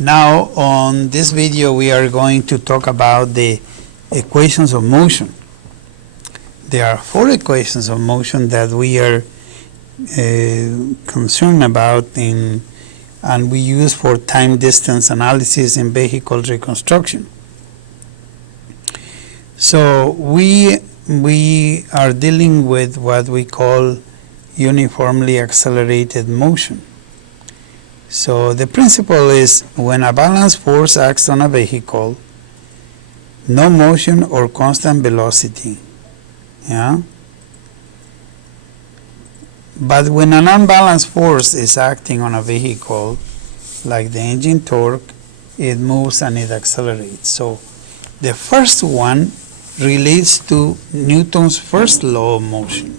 Now on this video we are going to talk about the equations of motion. There are 4 equations of motion that we are concerned about and we use for time distance analysis in vehicle reconstruction. So we are dealing with what we call uniformly accelerated motion. So the principle is when a balanced force acts on a vehicle, no motion or constant velocity. Yeah? But when an unbalanced force is acting on a vehicle, like the engine torque, it moves and it accelerates. So the first one relates to Newton's first law of motion.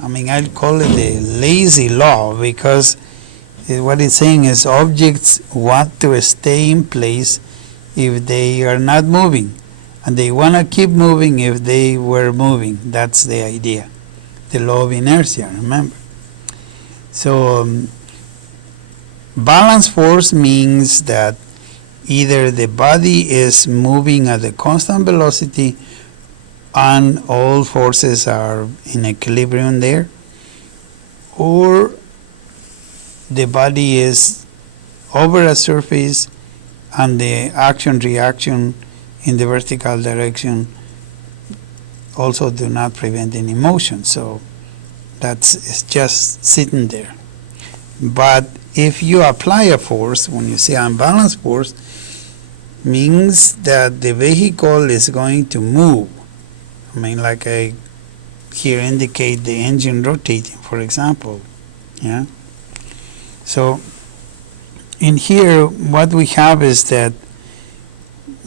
I'll call it the lazy law because what it's saying is objects want to stay in place if they are not moving, and they want to keep moving if they were moving. That's the idea. The law of inertia, remember. So balanced force means that either the body is moving at a constant velocity and all forces are in equilibrium there, or the body is over a surface and the action-reaction in the vertical direction also do not prevent any motion. So it's just sitting there. But if you apply a force, when you say unbalanced force, means that the vehicle is going to move. Like I here indicate the engine rotating, for example. Yeah. So in here what we have is that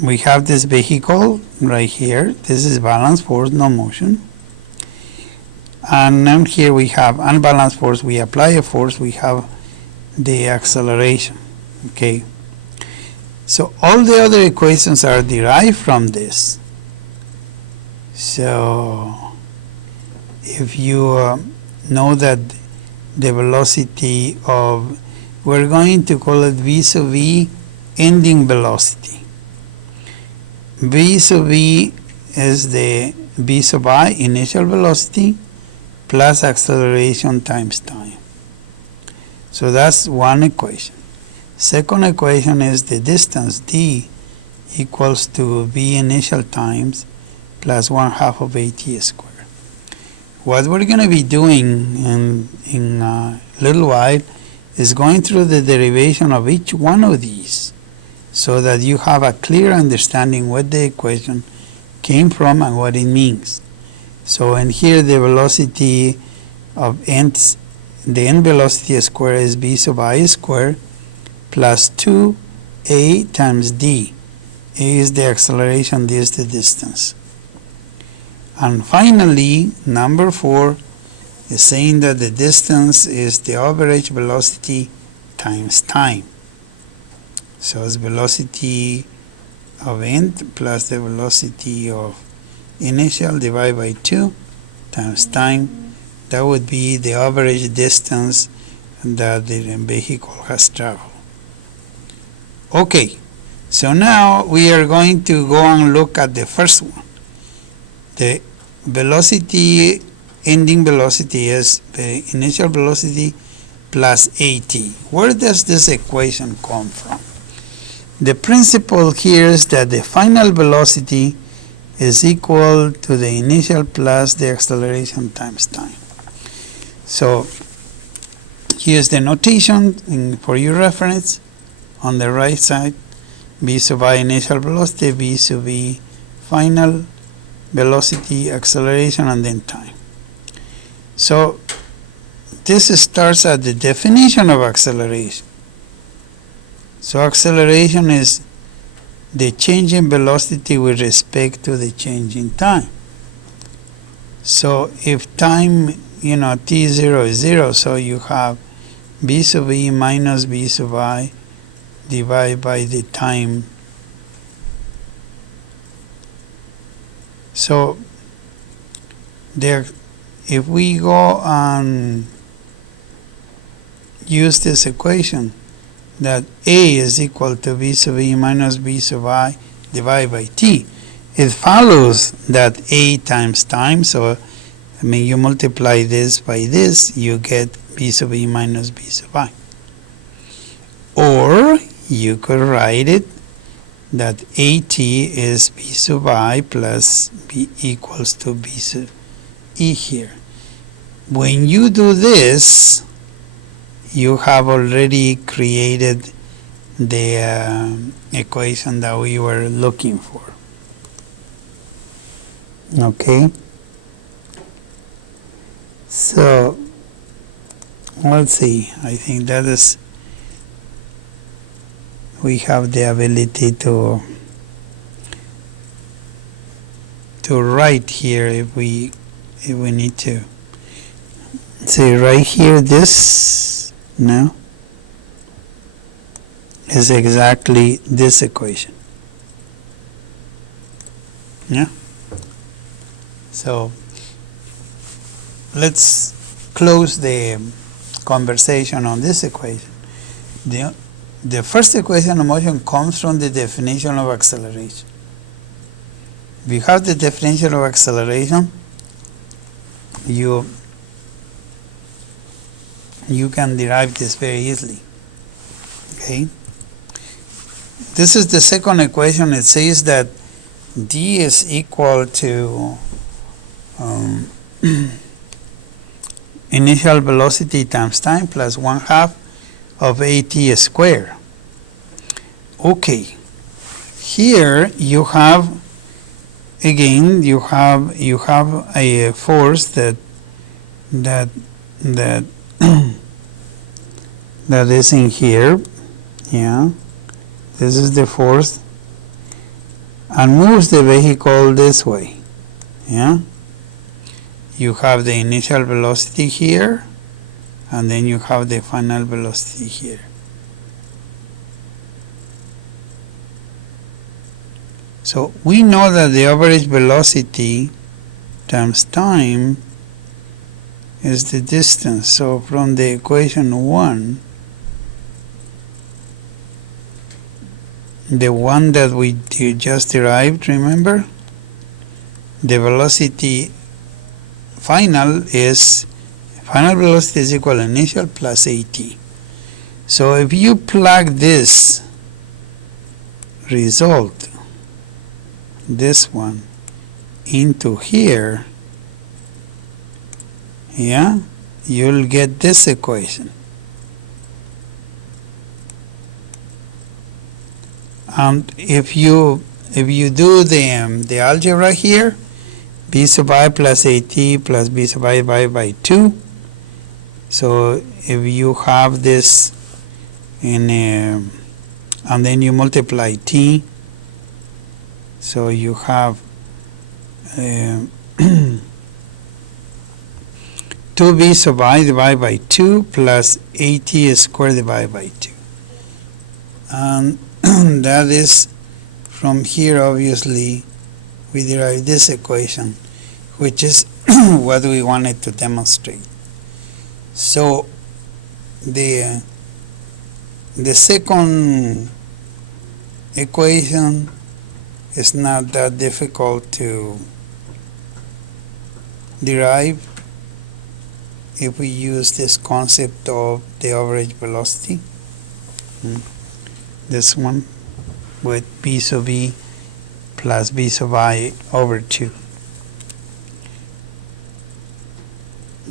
we have this vehicle right here. This is balanced force, no motion. And then here we have unbalanced force. We apply a force, we have the acceleration. Okay. So all the other equations are derived from this. So if you know that the velocity of, we're going to call it V sub V ending velocity. V sub V is the V sub I initial velocity plus acceleration times time. So that's one equation. Second equation is the distance D equals to V initial times plus 1/2 of AT squared. What we're going to be doing in a little while is going through the derivation of each one of these so that you have a clear understanding what the equation came from and what it means. So in here the velocity of the end velocity square is V sub I squared plus 2A times D. A is the acceleration, D is the distance. And finally, number 4 is saying that the distance is the average velocity times time. So it's velocity of end plus the velocity of initial divided by 2 times time. That would be the average distance that the vehicle has traveled. Okay, so now we are going to go and look at the first one. The velocity, ending velocity is the initial velocity plus AT. Where does this equation come from? The principle here is that the final velocity is equal to the initial plus the acceleration times time. So here's the notation for your reference. On the right side, V sub I initial velocity, V sub V final velocity, acceleration, and then time. So this starts at the definition of acceleration. So acceleration is the change in velocity with respect to the change in time. So if time, t0 is 0, so you have V sub V minus V sub I divided by the time. So if we go and use this equation, that A is equal to B sub E minus B sub I divided by T, it follows that A times time, so I mean you multiply this by this, you get B sub E minus B sub I. Or you could write it that AT is B sub I plus B equals to B sub E here. When you do this, you have already created the equation that we were looking for. Okay? So, let's see. I think that is, we have the ability to write here if we need to. See right here, this now is exactly this equation. Yeah. So let's close the conversation on this equation. The first equation of motion comes from the definition of acceleration. If you have the definition of acceleration, you can derive this very easily. Okay. This is the second equation. It says that d is equal to initial velocity times time plus 1/2 of at squared. Okay. Here you have again you have a force that that is in here, yeah, this is the force, and moves the vehicle this way, yeah. You have the initial velocity here, and then you have the final velocity here. So we know that the average velocity times time is the distance. So from the equation 1, the one that we just derived, remember? The velocity final velocity is equal to initial plus at. So if you plug this result, this one, into here, yeah, you'll get this equation. And if you do the algebra here, b sub I plus at plus b sub I divided by 2. So if you have this in and then you multiply t, so you have 2b sub I divided by 2 plus at squared divided by 2. And that is, from here obviously we derive this equation, which is what we wanted to demonstrate. So the second equation is not that difficult to derive if we use this concept of the average velocity. This one with b sub e plus b sub I over 2.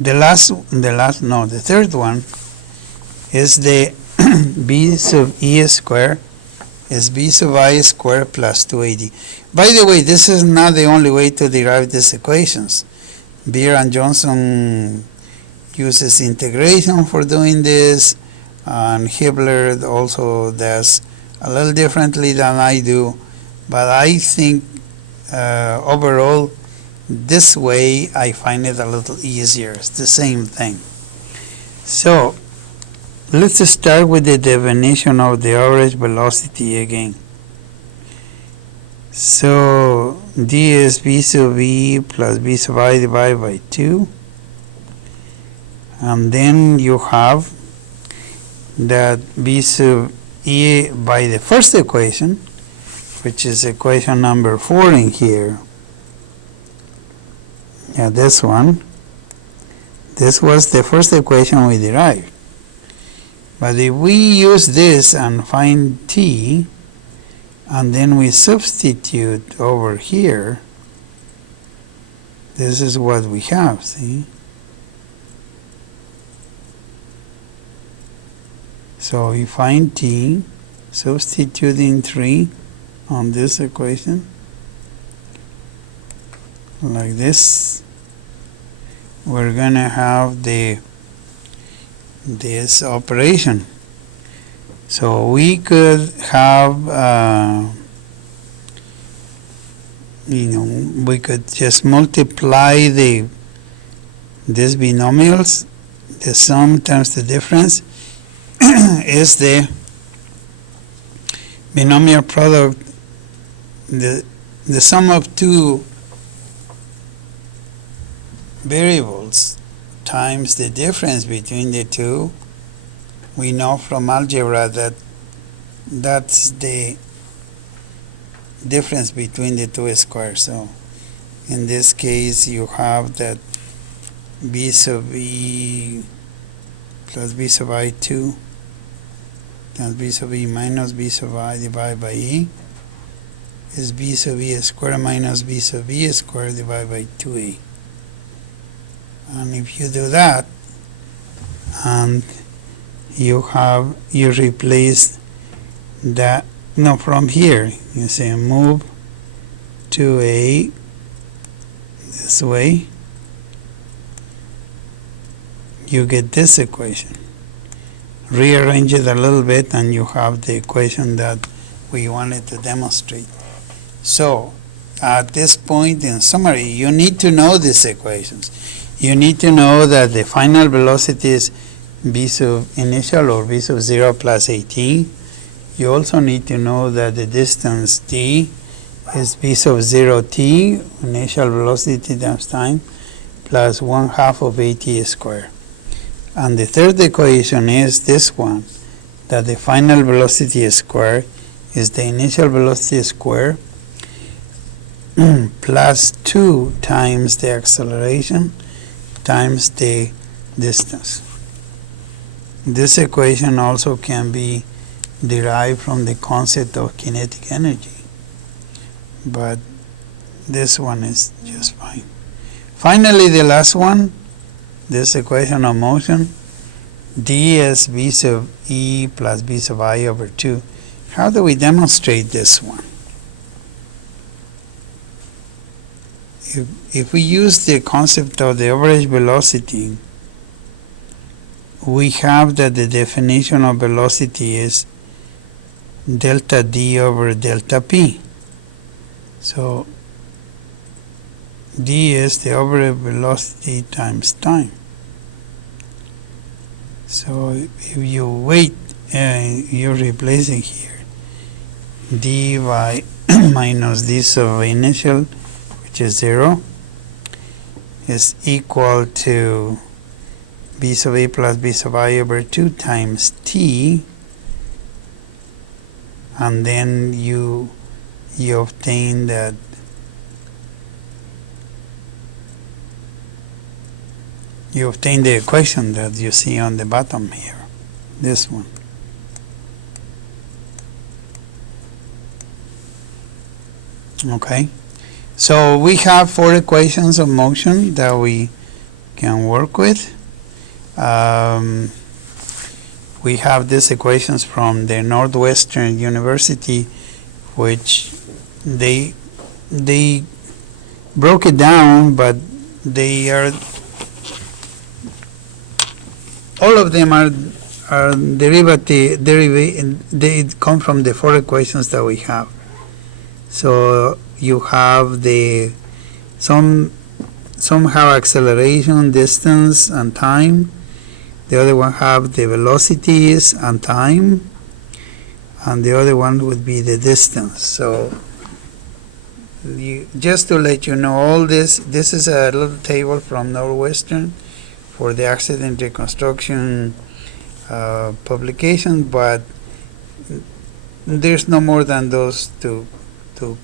The third one is the b sub e squared is b sub I squared plus 2ad. By the way, this is not the only way to derive these equations. Beer and Johnson uses integration for doing this, and Hibbeler also does a little differently than I do, but I think overall this way I find it a little easier. It's the same thing. So let's start with the definition of the average velocity again. So d is b sub e plus b sub I divided by 2, and then you have that b sub E by the first equation, which is equation number 4 in here. Yeah, this one. This was the first equation we derived. But if we use this and find t, and then we substitute over here, this is what we have, see? So we find t, substituting 3 on this equation, like this. We're going to have this operation. So we could have, we could just multiply these binomials. The sum times the difference is the binomial product, the sum of two variables times the difference between the two. We know from algebra that that's the difference between the two squares. So in this case you have that b sub e plus b sub I2 times b sub e minus b sub I divided by e is b sub e squared minus b sub e squared divided by 2e. And if you do that, and you replace that, no, from here, you say move 2a this way, you get this equation. Rearrange it a little bit and you have the equation that we wanted to demonstrate. So, at this point in summary, you need to know these equations. You need to know that the final velocity is v sub initial or v sub 0 plus 18. You also need to know that the distance t is v sub 0 t, initial velocity times time, plus 1/2 of at squared. And the third equation is this one, that the final velocity squared is the initial velocity squared plus 2 times the acceleration times the distance. This equation also can be derived from the concept of kinetic energy, but this one is just fine. Finally, the last one, this equation of motion, d is v sub e plus v sub I over 2. How do we demonstrate this one? If we use the concept of the average velocity, we have that the definition of velocity is delta d over delta p. So d is the average velocity times time. So if you wait, you're replacing here d by minus d sub initial, which is 0, is equal to b sub a plus b sub I over 2 times t, and then you obtain that the equation that you see on the bottom here, this one. Okay, so we have 4 equations of motion that we can work with. We have these equations from the Northwestern University, which they broke it down, but they are, all of them are derivative, they come from the 4 equations that we have. So you have the somehow acceleration, distance, and time. The other one have the velocities and time, and the other one would be the distance. So just to let you know, all this is a little table from Northwestern for the accident reconstruction publication, but there's no more than those two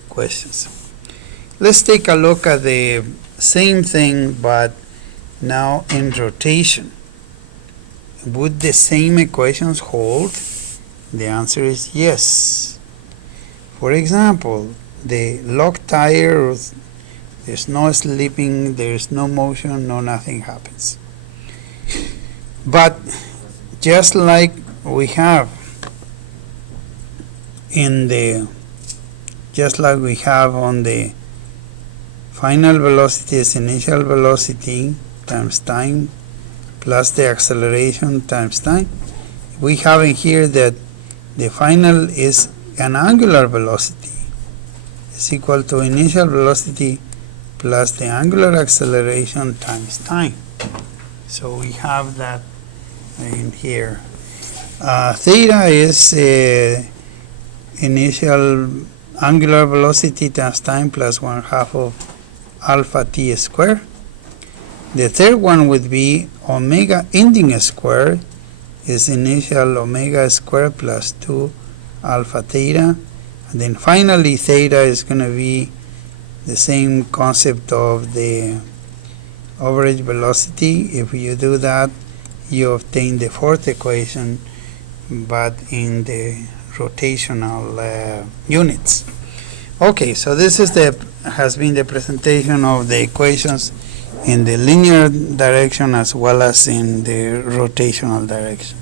questions. Let's take a look at the same thing, but now in rotation. Would the same equations hold? The answer is yes. For example, the locked tire, there's no slipping, there's no motion, no nothing happens. But just like we have on the final velocity is initial velocity times time plus the acceleration times time, we have in here that the final is an angular velocity. It's equal to initial velocity plus the angular acceleration times time. So we have that in here. Theta is initial angular velocity times time plus 1/2 of alpha t squared. The third one would be omega ending squared is initial omega squared plus 2 alpha theta. And then finally theta is going to be the same concept of the average velocity. If you do that, you obtain the fourth equation, but in the rotational units. Okay, so this is has been the presentation of the equations in the linear direction as well as in the rotational direction.